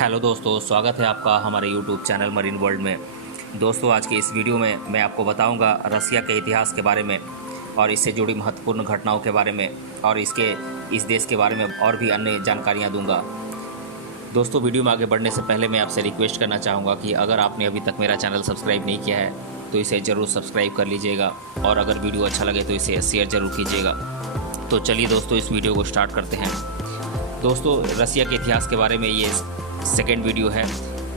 Hello दोस्तों, स्वागत है आपका हमारे यूट्यूब चैनल मरीन वर्ल्ड में। दोस्तों, आज की इस वीडियो में मैं आपको बताऊंगा रसिया के इतिहास के बारे में और इससे जुड़ी महत्वपूर्ण घटनाओं के बारे में और इस देश के बारे में और भी अन्य जानकारियां दूंगा। दोस्तों, वीडियो में आगे बढ़ने से पहले मैं आपसे रिक्वेस्ट करना चाहूँगा कि अगर आपने अभी तक मेरा चैनल सब्सक्राइब नहीं किया है तो इसे ज़रूर सब्सक्राइब कर लीजिएगा और अगर वीडियो अच्छा लगे तो इसे शेयर ज़रूर कीजिएगा। तो चलिए दोस्तों, इस वीडियो को स्टार्ट करते हैं। दोस्तों, रसिया के इतिहास के बारे में ये सेकेंड वीडियो है।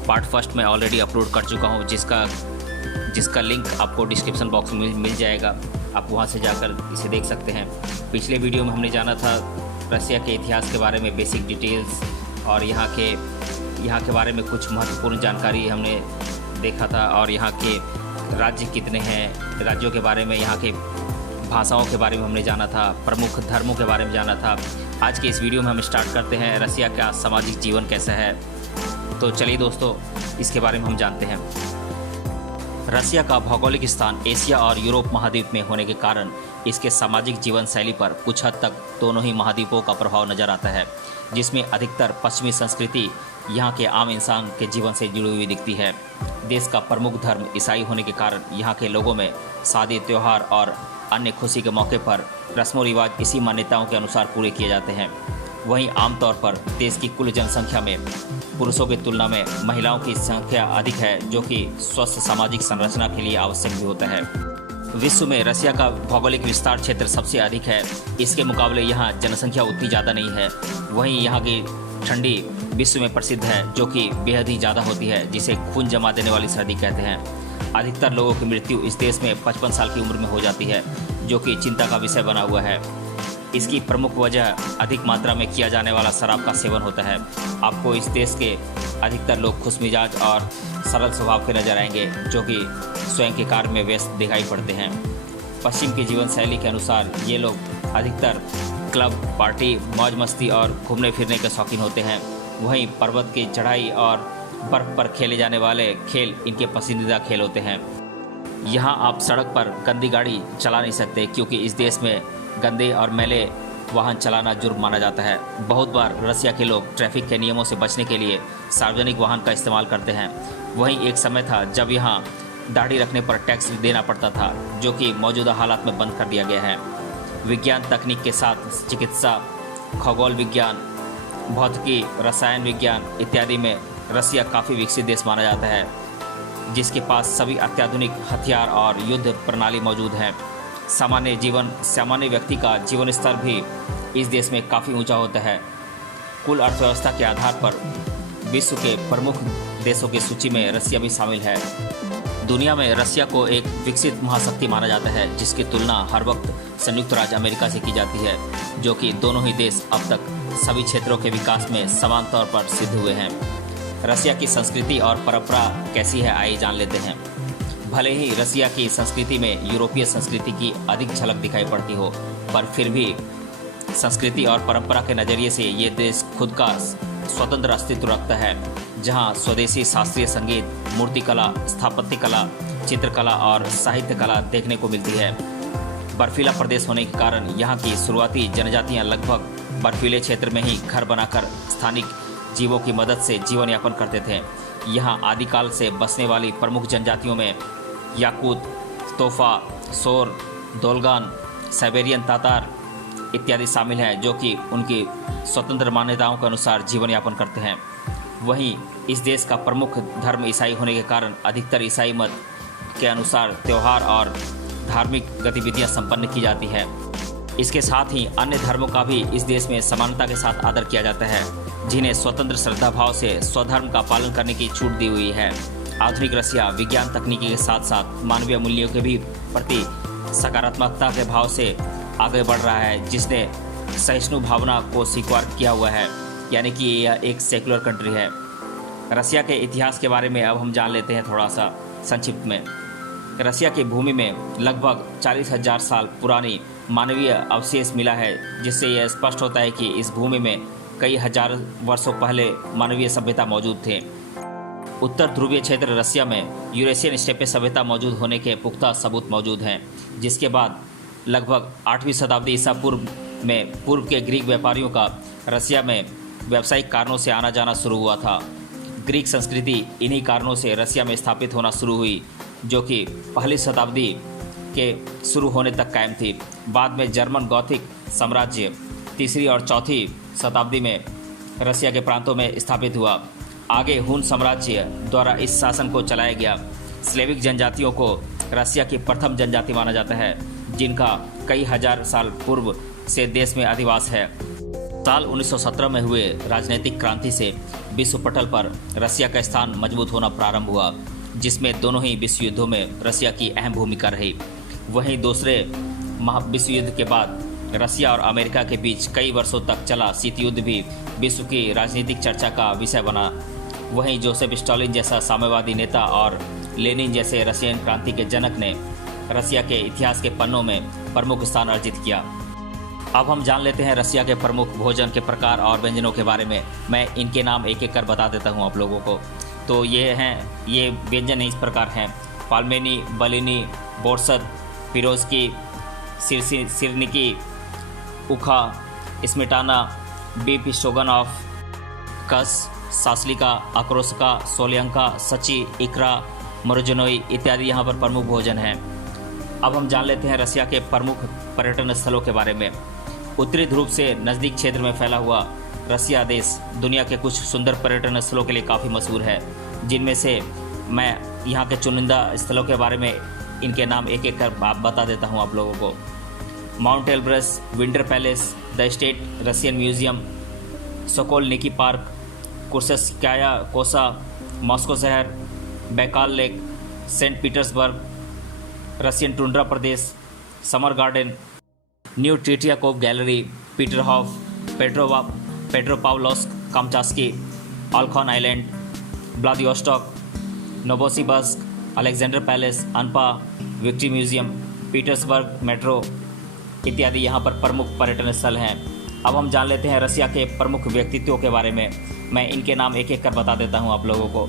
पार्ट फर्स्ट मैं ऑलरेडी अपलोड कर चुका हूँ, जिसका लिंक आपको डिस्क्रिप्शन बॉक्स में मिल जाएगा। आप वहाँ से जाकर इसे देख सकते हैं। पिछले वीडियो में हमने जाना था रसिया के इतिहास के बारे में बेसिक डिटेल्स और यहाँ के बारे में कुछ महत्वपूर्ण जानकारी हमने देखा था और यहाँ के राज्य कितने हैं, राज्यों के बारे में, यहाँ के भाषाओं के बारे में हमने जाना था, प्रमुख धर्मों के बारे में जाना था। आज के इस वीडियो में हम स्टार्ट करते हैं रसिया का सामाजिक जीवन कैसा है। तो चलिए दोस्तों, इसके बारे में हम जानते हैं। रसिया का भौगोलिक स्थान एशिया और यूरोप महाद्वीप में होने के कारण इसके सामाजिक जीवन शैली पर कुछ हद तक दोनों ही महाद्वीपों का प्रभाव नजर आता है, जिसमें अधिकतर पश्चिमी संस्कृति यहाँ के आम इंसान के जीवन से जुड़ी हुई दिखती है। देश का प्रमुख धर्म ईसाई होने के कारण यहाँ के लोगों में शादी, त्योहार और अन्य खुशी के मौके पर रस्मों रिवाज इसी मान्यताओं के अनुसार पूरे किए जाते हैं। वहीं आमतौर पर देश की कुल जनसंख्या में पुरुषों की तुलना में महिलाओं की संख्या अधिक है, जो कि स्वस्थ सामाजिक संरचना के लिए आवश्यक भी होता है। विश्व में रसिया का भौगोलिक विस्तार क्षेत्र सबसे अधिक है। इसके मुकाबले यहाँ जनसंख्या उतनी ज़्यादा नहीं है। वहीं यहाँ की ठंडी विश्व में प्रसिद्ध है, जो कि बेहद ही ज़्यादा होती है, जिसे खून जमा देने वाली सर्दी कहते हैं। अधिकतर लोगों की मृत्यु इस देश में 55 साल की उम्र में हो जाती है, जो कि चिंता का विषय बना हुआ है। इसकी प्रमुख वजह अधिक मात्रा में किया जाने वाला शराब का सेवन होता है। आपको इस देश के अधिकतर लोग खुशमिजाज और सरल स्वभाव के नजर आएंगे, जो कि स्वयं के कार्य में व्यस्त दिखाई पड़ते हैं। पश्चिम की जीवन शैली के अनुसार ये लोग अधिकतर क्लब, पार्टी, मौज मस्ती और घूमने फिरने के शौकीन होते हैं। वहीं पर्वत की चढ़ाई और बर्फ पर खेले जाने वाले खेल इनके पसंदीदा खेल होते हैं। यहाँ आप सड़क पर गंदी गाड़ी चला नहीं सकते, क्योंकि इस देश में गंदे और मैले वाहन चलाना जुर्म माना जाता है। बहुत बार रसिया के लोग ट्रैफिक के नियमों से बचने के लिए सार्वजनिक वाहन का इस्तेमाल करते हैं। वहीं एक समय था जब यहाँ दाढ़ी रखने पर टैक्स देना पड़ता था, जो कि मौजूदा हालात में बंद कर दिया गया है। विज्ञान तकनीक के साथ चिकित्सा, खगोल विज्ञान, भौतिकी, रसायन विज्ञान इत्यादि में रसिया काफ़ी विकसित देश माना जाता है, जिसके पास सभी अत्याधुनिक हथियार और युद्ध प्रणाली मौजूद हैं। सामान्य व्यक्ति का जीवन स्तर भी इस देश में काफ़ी ऊंचा होता है। कुल अर्थव्यवस्था के आधार पर विश्व के प्रमुख देशों की सूची में रसिया भी शामिल है। दुनिया में रसिया को एक विकसित महाशक्ति माना जाता है, जिसकी तुलना हर वक्त संयुक्त राज्य अमेरिका से की जाती है, जो कि दोनों ही देश अब तक सभी क्षेत्रों के विकास में समान तौर पर सिद्ध हुए हैं। रसिया की संस्कृति और परंपरा कैसी है, आइए जान लेते हैं। भले ही रसिया की संस्कृति में यूरोपीय संस्कृति की अधिक झलक दिखाई पड़ती हो, पर फिर भी संस्कृति और परंपरा के नज़रिए से ये देश खुद का स्वतंत्र अस्तित्व रखता है, जहां स्वदेशी शास्त्रीय संगीत, मूर्तिकला, स्थापत्य कला, चित्रकला और साहित्य कला देखने को मिलती है। बर्फीला प्रदेश होने के कारण यहाँ की शुरुआती जनजातियाँ लगभग बर्फीले क्षेत्र में ही घर बनाकर स्थानिक जीवों की मदद से जीवन यापन करते थे। यहाँ आदिकाल से बसने वाली प्रमुख जनजातियों में याकूत, तोफा, सोर, दोलगान, साइबेरियन तातार इत्यादि शामिल हैं, जो कि उनकी स्वतंत्र मान्यताओं के अनुसार जीवन यापन करते हैं। वहीं इस देश का प्रमुख धर्म ईसाई होने के कारण अधिकतर ईसाई मत के अनुसार त्यौहार और धार्मिक गतिविधियां संपन्न की जाती है। इसके साथ ही अन्य धर्मों का भी इस देश में समानता के साथ आदर किया जाता है, जिन्हें स्वतंत्र श्रद्धा भाव से स्वधर्म का पालन करने की छूट दी हुई है। आधुनिक रसिया विज्ञान तकनीकी के साथ साथ मानवीय मूल्यों के भी प्रति सकारात्मकता के भाव से आगे बढ़ रहा है, जिसने सहिष्णु भावना को स्वीकार किया हुआ है, यानी कि यह एक सेकुलर कंट्री है। रसिया के इतिहास के बारे में अब हम जान लेते हैं थोड़ा सा संक्षिप्त में। रसिया की भूमि में लगभग 40,000 साल पुरानी मानवीय अवशेष मिला है, जिससे यह स्पष्ट होता है कि इस भूमि में कई हजार वर्षों पहले मानवीय सभ्यता मौजूद थे। उत्तर ध्रुवीय क्षेत्र रसिया में यूरेशियन स्टेपे सभ्यता मौजूद होने के पुख्ता सबूत मौजूद हैं, जिसके बाद लगभग 8वीं शताब्दी ईसा पूर्व में पूर्व के ग्रीक व्यापारियों का रसिया में व्यावसायिक कारणों से आना जाना शुरू हुआ था। ग्रीक संस्कृति इन्हीं कारणों से रसिया में स्थापित होना शुरू हुई, जो कि पहली शताब्दी के शुरू होने तक कायम थी। बाद में जर्मन गॉथिक साम्राज्य तीसरी और चौथी शताब्दी में रसिया के प्रांतों में स्थापित हुआ। आगे हुन साम्राज्य द्वारा इस शासन को चलाया गया। स्लेविक जनजातियों को रसिया की प्रथम जनजाति माना जाता है, जिनका कई हजार साल पूर्व से देश में अधिवास है। साल 1917 में हुए राजनीतिक क्रांति से विश्व पटल पर रसिया का स्थान मजबूत होना प्रारंभ हुआ, जिसमें दोनों ही विश्व युद्धों में रसिया की अहम भूमिका रही। वहीं दूसरे विश्व युद्ध के बाद रसिया और अमेरिका के बीच कई वर्षों तक चला शीत युद्ध भी विश्व की राजनीतिक चर्चा का विषय बना। वहीं जोसेफ स्टालिन जैसा साम्यवादी नेता और लेनिन जैसे रशियन क्रांति के जनक ने रसिया के इतिहास के पन्नों में प्रमुख स्थान अर्जित किया। अब हम जान लेते हैं रसिया के प्रमुख भोजन के प्रकार और व्यंजनों के बारे में। मैं इनके नाम एक एक कर बता देता हूं आप लोगों को। तो ये व्यंजन इस प्रकार हैं: पालमेनी, बलिनी, बोर्सद, पिरोस्की, सिरनिकी, उखा, स्मिटाना, बीफ स्ट्रोगनॉफ, कस, सासलिका, अक्रोसका, सोलियंका, सची, इकरा, मोरोजनोई इत्यादि यहाँ पर प्रमुख भोजन हैं। अब हम जान लेते हैं रसिया के प्रमुख पर्यटन स्थलों के बारे में। उत्तरी ध्रुव से नज़दीक क्षेत्र में फैला हुआ रसिया देश दुनिया के कुछ सुंदर पर्यटन स्थलों के लिए काफ़ी मशहूर है, जिनमें से मैं यहाँ के चुनिंदा स्थलों के बारे में इनके नाम एक एक कर बता देता हूँ आप लोगों को। Mount Elbrus, Winter Palace, the State Russian Museum, Sokolniki Park, Kurshskaya Kosa, Moscow शहर, Baikal Lake, Saint Petersburg, Russian tundra प्रदेश, Summer Garden, New Tretyakov Gallery, Peterhof, Petropavlovsk, Kamchatsky, Olkhon Island, Vladivostok, Novosibirsk, Alexander Palace, Anapa, Victory Museum, Petersburg metro इत्यादि यहाँ पर प्रमुख पर्यटन स्थल हैं। अब हम जान लेते हैं रसिया के प्रमुख व्यक्तित्वों के बारे में। मैं इनके नाम एक एक कर बता देता हूँ आप लोगों को।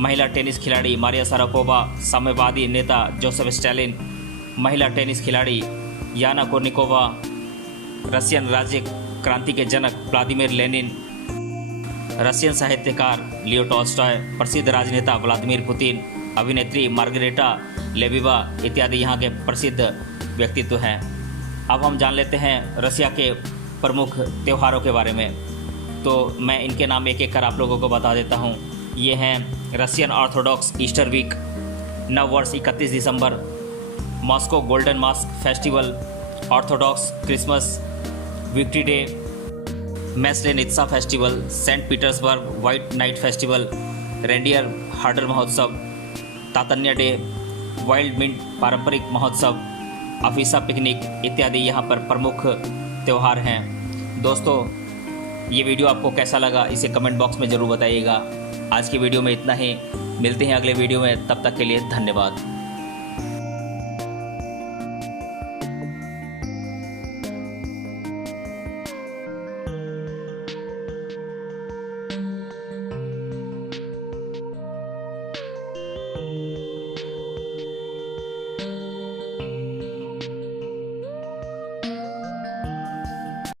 महिला टेनिस खिलाड़ी मारिया शारापोवा, साम्यवादी नेता जोसेफ स्टालिन, महिला टेनिस खिलाड़ी याना कोर्निकोवा, रशियन राज्य क्रांति के जनक व्लादिमीर लेनिन, रशियन साहित्यकार लियो टॉल्स्टॉय, प्रसिद्ध राजनेता व्लादिमीर पुतिन, अभिनेत्री मार्गरेटा लेविवा इत्यादि यहाँ के प्रसिद्ध व्यक्तित्व हैं। अब हम जान लेते हैं रसिया के प्रमुख त्योहारों के बारे में। तो मैं इनके नाम एक एक कर आप लोगों को बता देता हूँ। ये हैं रशियन ऑर्थोडॉक्स ईस्टर वीक, नव वर्ष 31 दिसंबर, Moscow Golden Mask Festival, Orthodox Christmas, Victory Day, Maslenitsa Festival, Saint Petersburg White Night Festival, reindeer herder महोत्सव, तातन्या डे, वाइल्ड मिंट पारंपरिक महोत्सव, अफीसा पिकनिक इत्यादि यहाँ पर प्रमुख त्यौहार हैं। दोस्तों, ये वीडियो आपको कैसा लगा इसे कमेंट बॉक्स में ज़रूर बताइएगा। आज की वीडियो में इतना ही, मिलते हैं अगले वीडियो में, तब तक के लिए धन्यवाद।